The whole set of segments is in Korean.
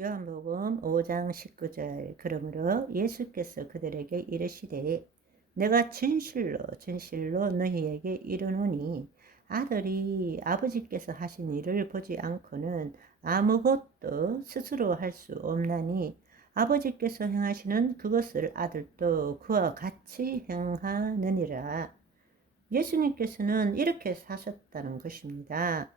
요한복음 5장 19절. 그러므로 예수께서 그들에게 이르시되 내가 진실로 진실로 너희에게 이르노니 아들이 아버지께서 하신 일을 보지 않고는 아무것도 스스로 할 수 없나니 아버지께서 행하시는 그것을 아들도 그와 같이 행하느니라. 예수님께서는 이렇게 사셨다는 것입니다.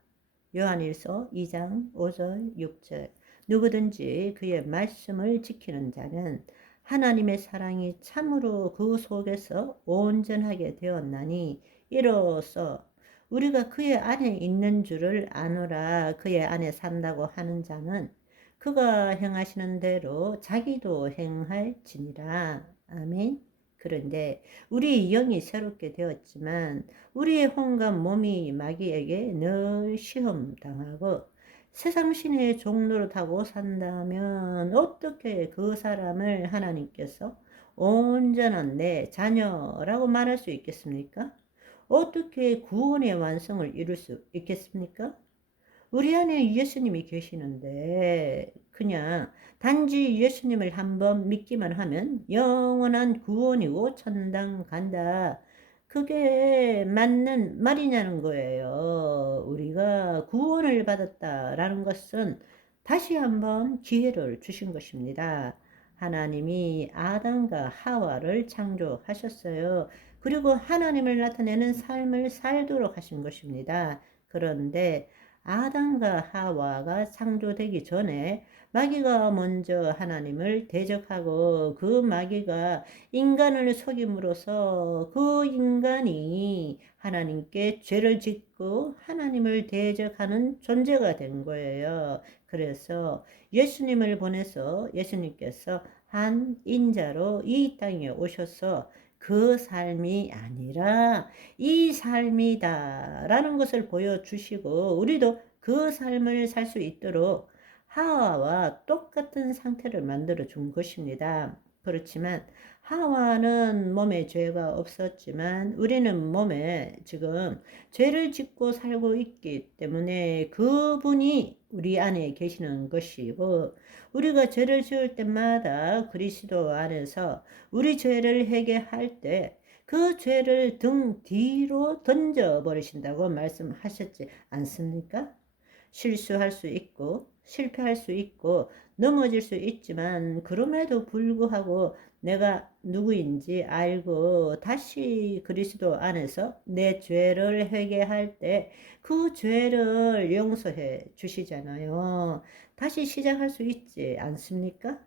요한일서 2장 5절 6절. 누구든지 그의 말씀을 지키는 자는 하나님의 사랑이 참으로 그 속에서 온전하게 되었나니 이로써 우리가 그의 안에 있는 줄을 아노라. 그의 안에 산다고 하는 자는 그가 행하시는 대로 자기도 행할지니라. 아멘. 그런데 우리 영이 새롭게 되었지만 우리의 혼과 몸이 마귀에게 늘 시험당하고 세상 신의 종로를 타고 산다면 어떻게 그 사람을 하나님께서 온전한 내 자녀라고 말할 수 있겠습니까? 어떻게 구원의 완성을 이룰 수 있겠습니까? 우리 안에 예수님이 계시는데 그냥 단지 예수님을 한번 믿기만 하면 영원한 구원이고 천당 간다. 그게 맞는 말이냐는 거예요. 우리가 구원을 받았다라는 것은 다시 한번 기회를 주신 것입니다. 하나님이 아담과 하와를 창조하셨어요. 그리고 하나님을 나타내는 삶을 살도록 하신 것입니다. 그런데 아담과 하와가 창조되기 전에 마귀가 먼저 하나님을 대적하고 그 마귀가 인간을 속임으로써 그 인간이 하나님께 죄를 짓고 하나님을 대적하는 존재가 된 거예요. 그래서 예수님을 보내서 예수님께서 한 인자로 이 땅에 오셔서 그 삶이 아니라 이 삶이다 라는 것을 보여주시고 우리도 그 삶을 살 수 있도록 하와와 똑같은 상태를 만들어 준 것입니다. 그렇지만 하와는 몸에 죄가 없었지만 우리는 몸에 지금 죄를 짓고 살고 있기 때문에 그분이 우리 안에 계시는 것이고 우리가 죄를 지을 때마다 그리스도 안에서 우리 죄를 회개할 때 그 죄를 등 뒤로 던져버리신다고 말씀하셨지 않습니까? 실수할 수 있고 실패할 수 있고 넘어질 수 있지만 그럼에도 불구하고 내가 누구인지 알고 다시 그리스도 안에서 내 죄를 회개할 때 그 죄를 용서해 주시잖아요. 다시 시작할 수 있지 않습니까?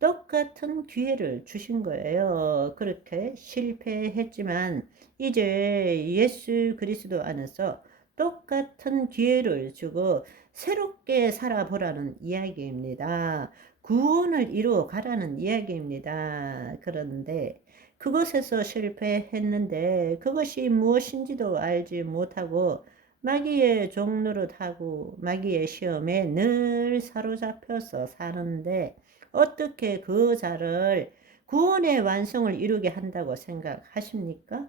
똑같은 기회를 주신 거예요. 그렇게 실패했지만 이제 예수 그리스도 안에서 똑같은 기회를 주고 새롭게 살아보라는 이야기입니다. 구원을 이루어 가라는 이야기입니다. 그런데 그것에서 실패했는데 그것이 무엇인지도 알지 못하고 마귀의 종노릇하고 마귀의 시험에 늘 사로잡혀서 사는데 어떻게 그 자를 구원의 완성을 이루게 한다고 생각하십니까?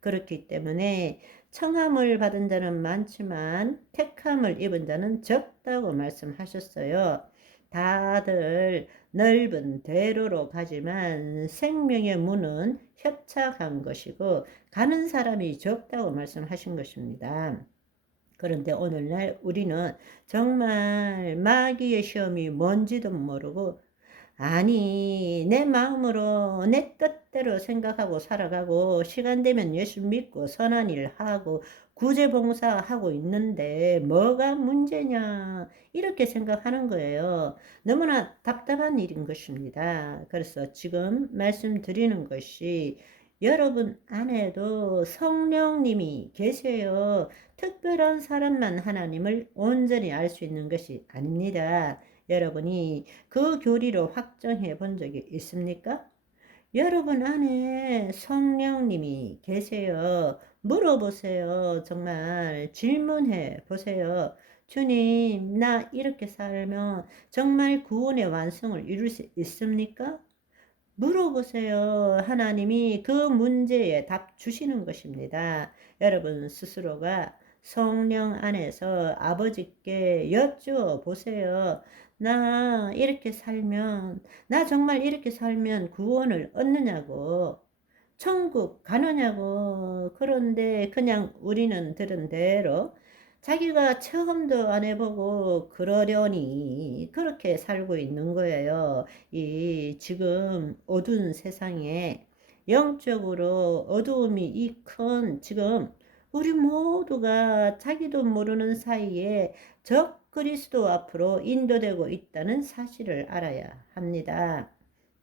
그렇기 때문에 청함을 받은 자는 많지만 택함을 입은 자는 적다고 말씀하셨어요. 다들 넓은 대로로 가지만 생명의 문은 협착한 것이고 가는 사람이 적다고 말씀하신 것입니다. 그런데 오늘날 우리는 정말 마귀의 시험이 뭔지도 모르고 아니, 내 마음으로 내 뜻대로 생각하고 살아가고 시간 되면 예수 믿고 선한 일 하고 구제봉사하고 있는데 뭐가 문제냐 이렇게 생각하는 거예요. 너무나 답답한 일인 것입니다. 그래서 지금 말씀드리는 것이 여러분 안에도 성령님이 계세요. 특별한 사람만 하나님을 온전히 알 수 있는 것이 아닙니다. 여러분이 그 교리로 확정해 본 적이 있습니까? 여러분 안에 성령님이 계세요. 물어보세요. 정말 질문해 보세요. 주님, 나 이렇게 살면 정말 구원의 완성을 이룰 수 있습니까? 물어보세요. 하나님이 그 문제에 답 주시는 것입니다. 여러분 스스로가 성령 안에서 아버지께 여쭈어 보세요. 나 이렇게 살면, 나 정말 이렇게 살면 구원을 얻느냐고, 천국 가느냐고. 그런데 그냥 우리는 들은 대로 자기가 체험도 안 해보고 그러려니 그렇게 살고 있는 거예요. 이 지금 어두운 세상에 영적으로 어두움이 이 큰 지금 우리 모두가 자기도 모르는 사이에 적 그리스도 앞으로 인도되고 있다는 사실을 알아야 합니다.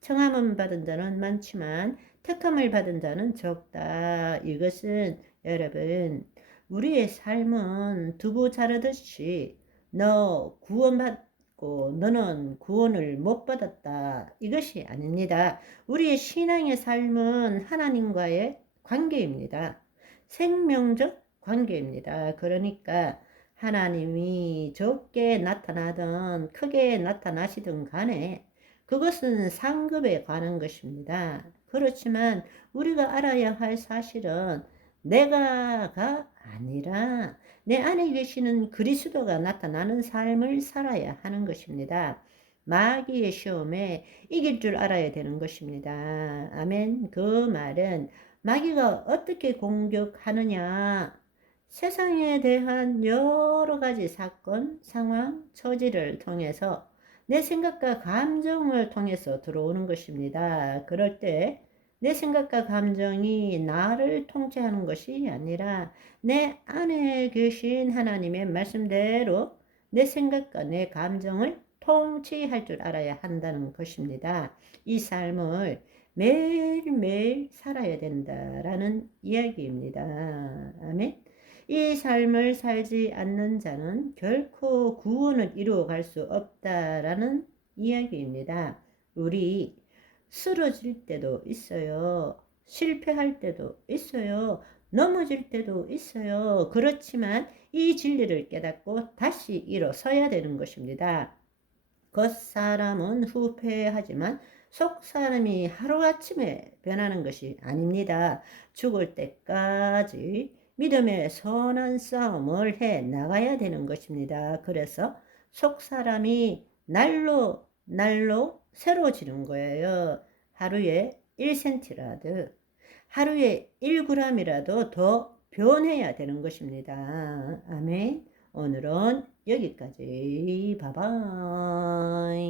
청함을 받은 자는 많지만 택함을 받은 자는 적다. 이것은 여러분, 우리의 삶은 두부 자르듯이 너 구원받고 너는 구원을 못 받았다. 이것이 아닙니다. 우리의 신앙의 삶은 하나님과의 관계입니다. 생명적 관계입니다. 그러니까 하나님이 적게 나타나든 크게 나타나시든 간에 그것은 상급에 관한 것입니다. 그렇지만 우리가 알아야 할 사실은 내가가 아니라 내 안에 계시는 그리스도가 나타나는 삶을 살아야 하는 것입니다. 마귀의 시험에 이길 줄 알아야 되는 것입니다. 아멘. 그 말은 마귀가 어떻게 공격하느냐, 세상에 대한 여러 가지 사건, 상황, 처지를 통해서 내 생각과 감정을 통해서 들어오는 것입니다. 그럴 때 내 생각과 감정이 나를 통제하는 것이 아니라 내 안에 계신 하나님의 말씀대로 내 생각과 내 감정을 통치할 줄 알아야 한다는 것입니다. 이 삶을 매일매일 살아야 된다라는 이야기입니다. 아멘. 이 삶을 살지 않는 자는 결코 구원을 이루어갈 수 없다라는 이야기입니다. 우리 쓰러질 때도 있어요. 실패할 때도 있어요. 넘어질 때도 있어요. 그렇지만 이 진리를 깨닫고 다시 일어서야 되는 것입니다. 겉사람은 후패하지만 속사람이 하루아침에 변하는 것이 아닙니다. 죽을 때까지 믿음의 선한 싸움을 해 나가야 되는 것입니다. 그래서 속사람이 날로 새로워지는 거예요. 하루에 1cm라도, 하루에 1g이라도 더 변해야 되는 것입니다. 아멘. 오늘은 여기까지. 바이바이.